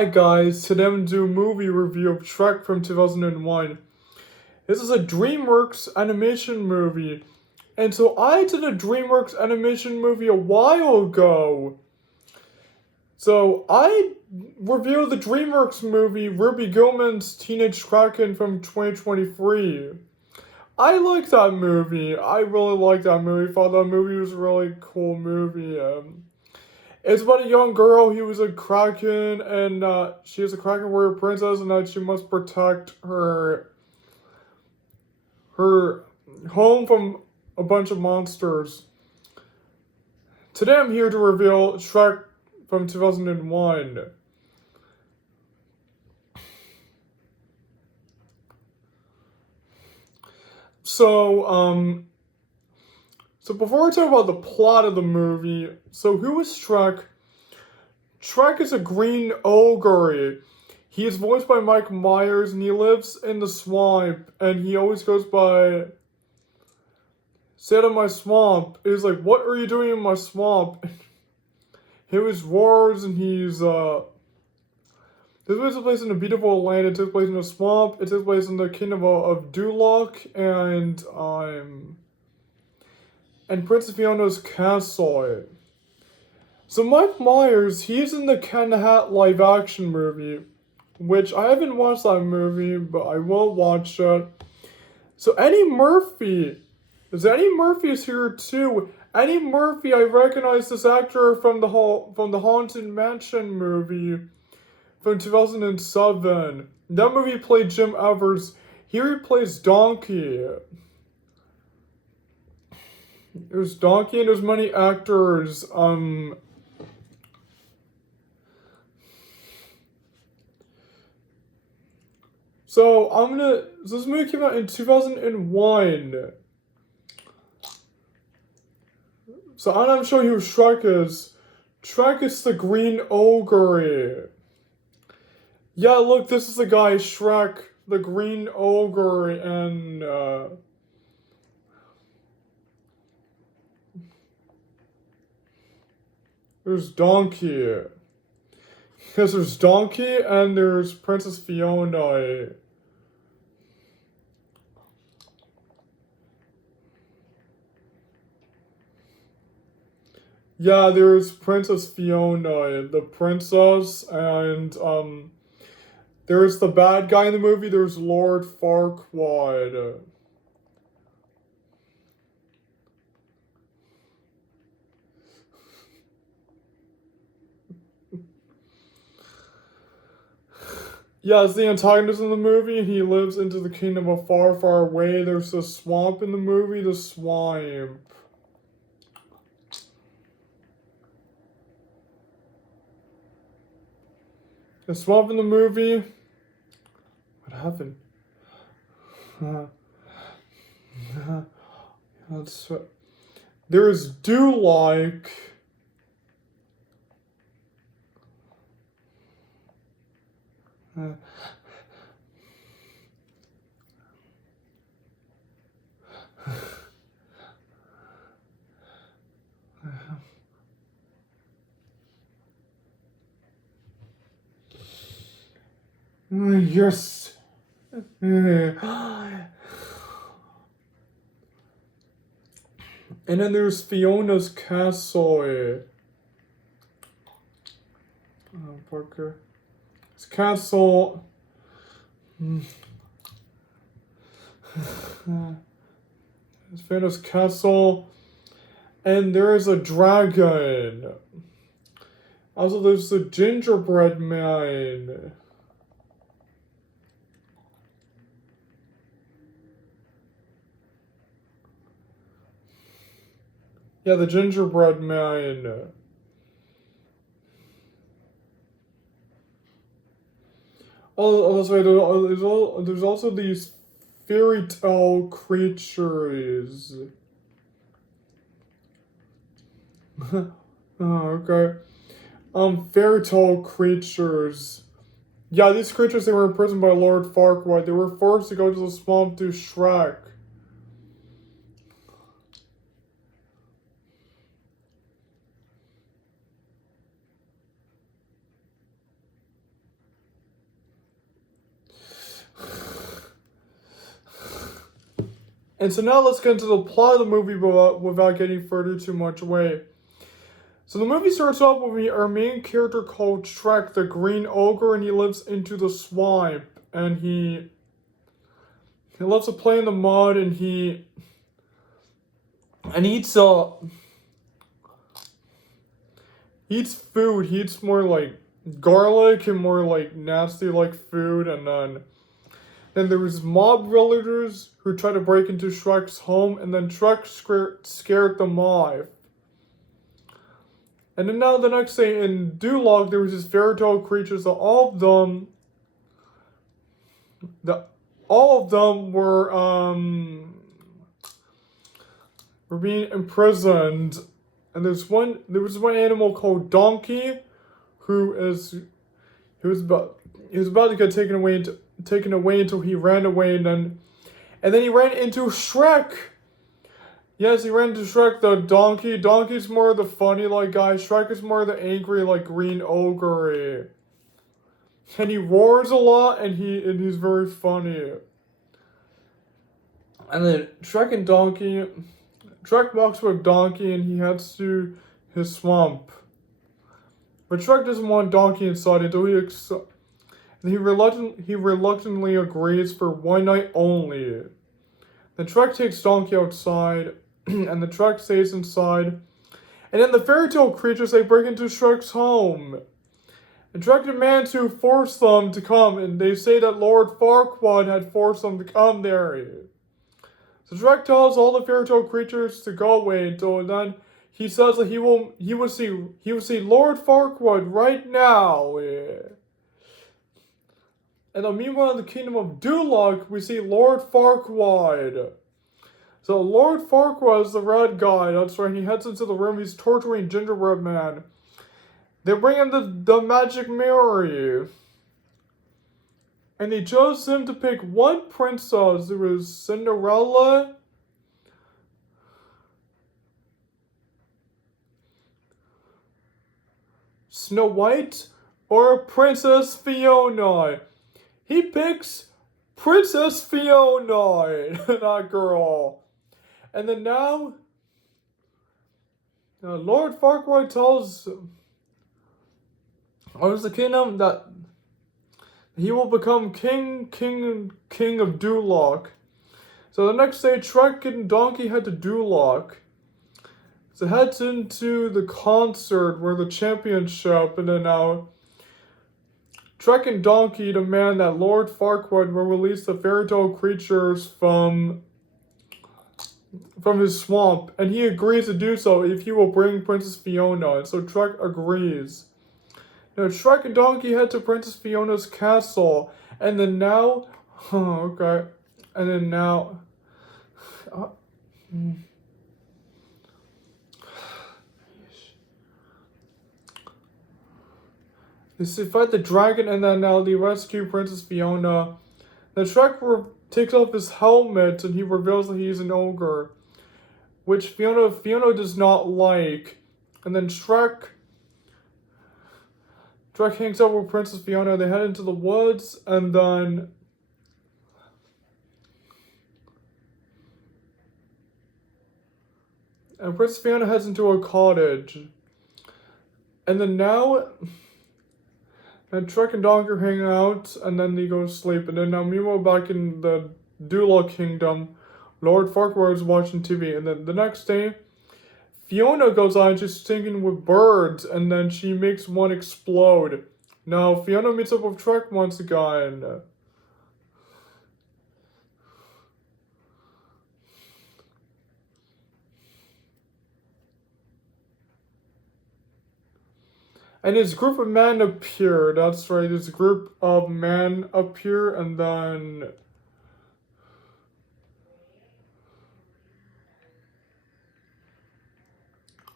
Hi guys, today I'm doing a movie review of Shrek from 2001. This is a DreamWorks animation movie. And so I did a DreamWorks animation movie a while ago. So I reviewed the DreamWorks movie Ruby Gillman's Teenage Kraken from 2023. I liked that movie. I really liked that movie. Thought that movie was a really cool movie. It's about a young girl who was a kraken, and she is a kraken warrior princess, and that she must protect her home from a bunch of monsters. Today I'm here to reveal Shrek from 2001. So, so before I talk about the plot of the movie, so who is Shrek? Shrek is a green ogre. He is voiced by Mike Myers, and he lives in the swamp, and he always goes by, "Stay out of my swamp." He's like, "What are you doing in my swamp?" He always roars, and this takes place in a beautiful land. It takes place in a swamp. It takes place in the kingdom of Duloc, and Princess Fiona's castle. So Mike Myers, he's in the Cat in the Hat live action movie, which I haven't watched that movie, but I will watch it. So Eddie Murphy is here too. Eddie Murphy, I recognize this actor from the Haunted Mansion movie from 2007. That movie played Jim Evers. Here he plays Donkey. There's Donkey and there's many actors. So this movie came out in 2001. So I'm showing you who Shrek is. Shrek is the green ogre. Yeah, look, this is the guy, Shrek, the green ogre, and there's Donkey. Because there's Donkey and there's Princess Fiona. Yeah, there's Princess Fiona, the princess, and there's the bad guy in the movie, there's Lord Farquaad. Yeah, it's the antagonist in the movie. He lives into the kingdom of far, far away. There's a swamp in the movie, the swamp. The swamp in the movie. What happened? There's do-like. Yes. And then there's Fiona's castle. Oh, Parker. It's castle. It's Fiona's castle. And there is a dragon. Also, there's the gingerbread man. Yeah, the gingerbread man. Oh, sorry, there's also these fairy tale creatures. Oh, okay. Fairy tale creatures. Yeah, these creatures, they were imprisoned by Lord Farquaad. They were forced to go to the swamp to Shrek. And so now let's get into the plot of the movie without getting further too much away. So the movie starts off with our main character called Shrek, the green ogre, and he lives into the swamp. And he loves to play in the mud, and he eats food. He eats more like garlic and more like nasty like food, and then there was mob villagers who tried to break into Shrek's home, and then Shrek scared them off. And then now the next day in Duloc, there was these fairy tale creatures. So all of them were being imprisoned. And there was one animal called Donkey, he was about to get taken away until he ran away, and then he ran into Shrek. Yes, he ran into Shrek the donkey. Donkey's more the funny like guy. Shrek is more the angry like green ogre. And he roars a lot, and he's very funny. And then Shrek walks with Donkey, and he heads to his swamp. But Shrek doesn't want Donkey inside until he reluctantly agrees for one night only. Then Shrek takes Donkey outside, and the Shrek stays inside. And then the fairy tale creatures, they break into Shrek's home. And Shrek demands to force them to come, and they say that Lord Farquaad had forced them to come there. So Shrek tells all the fairy tale creatures to go away until then he says that he will see Lord Farquaad right now. And then meanwhile in the kingdom of Duloc, we see Lord Farquaad. So Lord Farquaad is the red guy, that's right, he heads into the room, he's torturing Gingerbread Man. They bring him the magic mirror. And they chose him to pick one princess. There was Cinderella, Snow White, or Princess Fiona. He picks Princess Fiona, that girl. And then now Lord Farquaad tells the kingdom that he will become king of Duloc. So the next day, Shrek and Donkey head to Duloc. So heads into the concert where the championship, and then now Shrek and Donkey demand that Lord Farquaad will release the fairy tale creatures from his swamp, and he agrees to do so if he will bring Princess Fiona. And so Shrek agrees. Now Shrek and Donkey head to Princess Fiona's castle, and then now, okay, and then now, they fight the dragon, and then now they rescue Princess Fiona. Then Shrek takes off his helmet, and he reveals that he's an ogre, which Fiona does not like. And then Shrek hangs out with Princess Fiona. They head into the woods, and then Princess Fiona heads into a cottage. And then now, Shrek and Donkey are hanging out, and then they go to sleep. And then now, meanwhile, back in the Duloc Kingdom, Lord Farquaad is watching TV. And then the next day, Fiona goes out and she's singing with birds, and then she makes one explode. Now, Fiona meets up with Shrek once again. And his group of men appear. That's right, this group of men appear, and then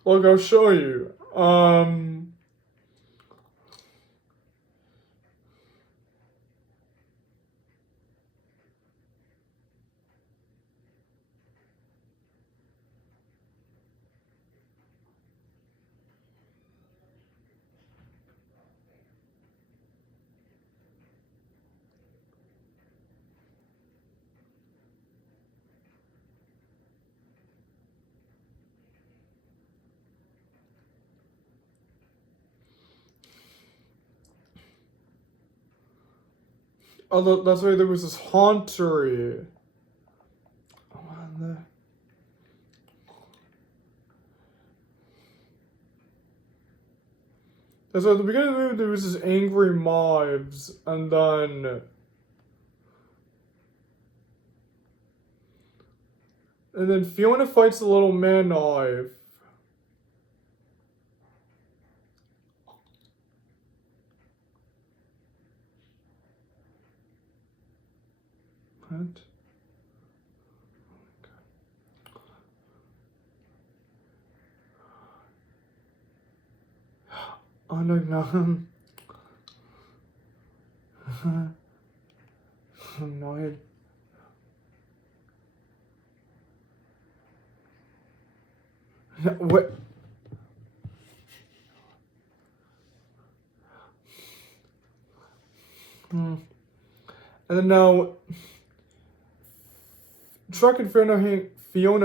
look, I'll show you. Oh, that's why there was this haunter. Oh, man. That's why at the beginning of the movie there was this angry mobs, and then Fiona fights the little man knife. What? Oh no, no. I'm annoyed. What? And then now, Shrek and Fiona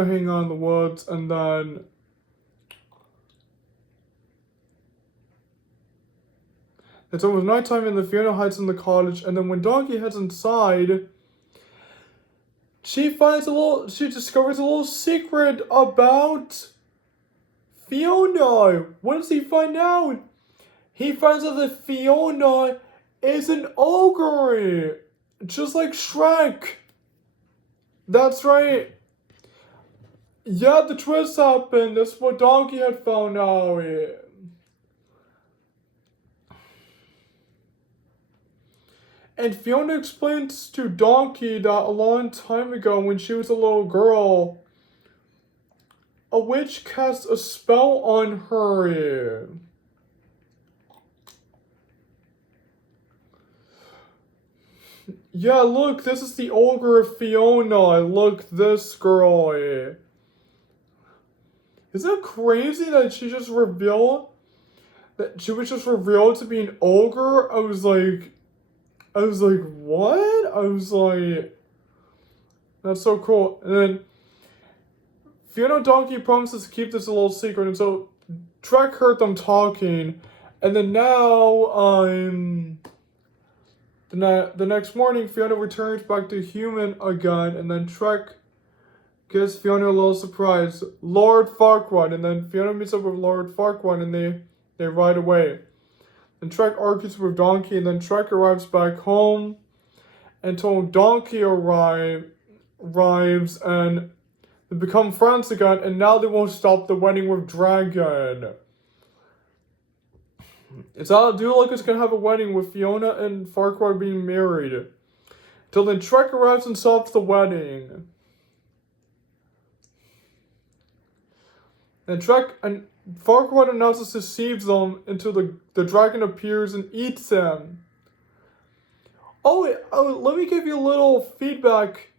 hang out in the woods, and then it's almost nighttime, and then Fiona hides in the cottage, and then when Donkey heads inside, she discovers a little secret about Fiona. What does he find out? He finds out that Fiona is an ogre, just like Shrek. That's right. Yeah, the twist happened. That's what Donkey had found out. And Fiona explains to Donkey that a long time ago, when she was a little girl, a witch cast a spell on her. Yeah, look, this is the ogre Fiona. Look, this girl. Isn't it crazy that she was just revealed to be an ogre? I was like, what? I was like, that's so cool. And then Fiona and Donkey promises to keep this a little secret, and so Shrek heard them talking, and then now, the next morning, Fiona returns back to human again, and then Shrek gives Fiona a little surprise. Lord Farquaad, and then Fiona meets up with Lord Farquaad, and they ride away. And Shrek argues with Donkey, and then Shrek arrives back home until Donkey arrives, and they become friends again, and now they won't stop the wedding with Dragon. It's all do like it's gonna have a wedding with Fiona and Farquaad being married. Till then, Shrek arrives and stops the wedding. And Shrek and Farquaad announces to seize them until the dragon appears and eats them. Oh, let me give you a little feedback.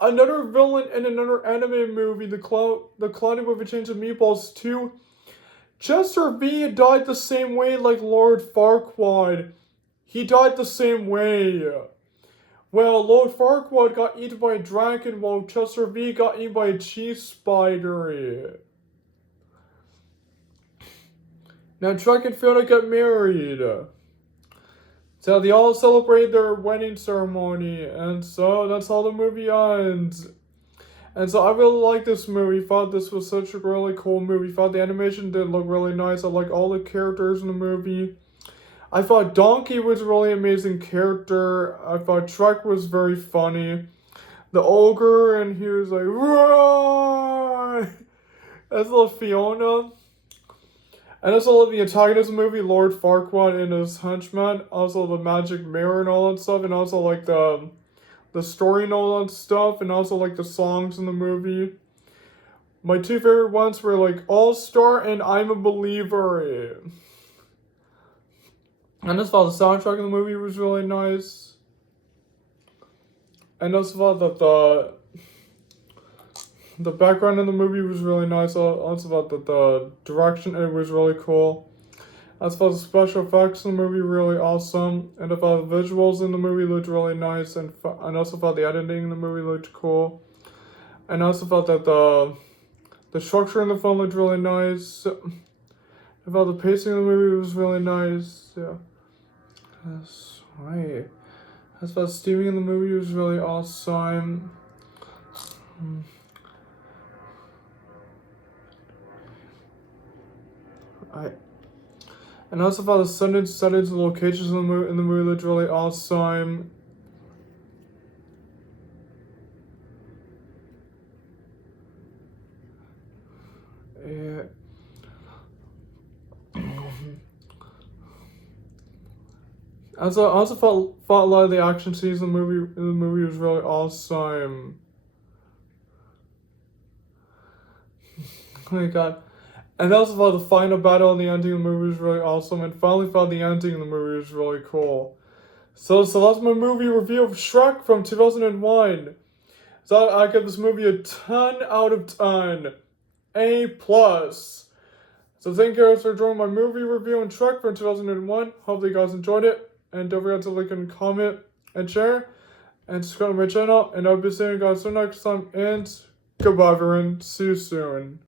Another villain in another anime movie, the Clowning with a Change of Meatballs 2. Chester V died the same way like Lord Farquaad. He died the same way. Well, Lord Farquaad got eaten by a dragon while Chester V got eaten by a cheese spider. Now Shrek and Fiona get married. So they all celebrate their wedding ceremony, and so that's how the movie ends. And so I really like this movie. Thought this was such a really cool movie. Thought the animation did look really nice. I like all the characters in the movie. I thought Donkey was a really amazing character. I thought Shrek was very funny. The ogre, and he was like, roar! That's little Fiona. And also like the antagonist of the movie, Lord Farquaad and his henchman. Also the magic mirror and all that stuff. And also like the story and all that stuff. And also like the songs in the movie. My two favorite ones were like All Star and I'm a Believer. And I just thought the soundtrack in the movie was really nice. And I also thought that the background in the movie was really nice. I also thought that the direction in it was really cool. I also thought the special effects in the movie were really awesome. And I thought the visuals in the movie looked really nice. And I also thought the editing in the movie looked cool. And I also thought that the structure in the film looked really nice. I thought the pacing of the movie was really nice. Yeah. That's right. I thought Steaming in the movie was really awesome. And I also thought the settings, the locations in the movie looked really awesome. Yeah. I also thought a lot of the action scenes in the movie was really awesome. Oh my god. And I also thought the final battle and the ending of the movie was really awesome, and finally thought the ending of the movie was really cool. So that's my movie review of Shrek from 2001. So I give this movie a 10 out of 10. A+. So thank you guys for joining my movie review on Shrek from 2001. Hopefully you guys enjoyed it. And don't forget to like and comment and share. And subscribe to my channel. And I'll be seeing you guys next time. And goodbye everyone. See you soon.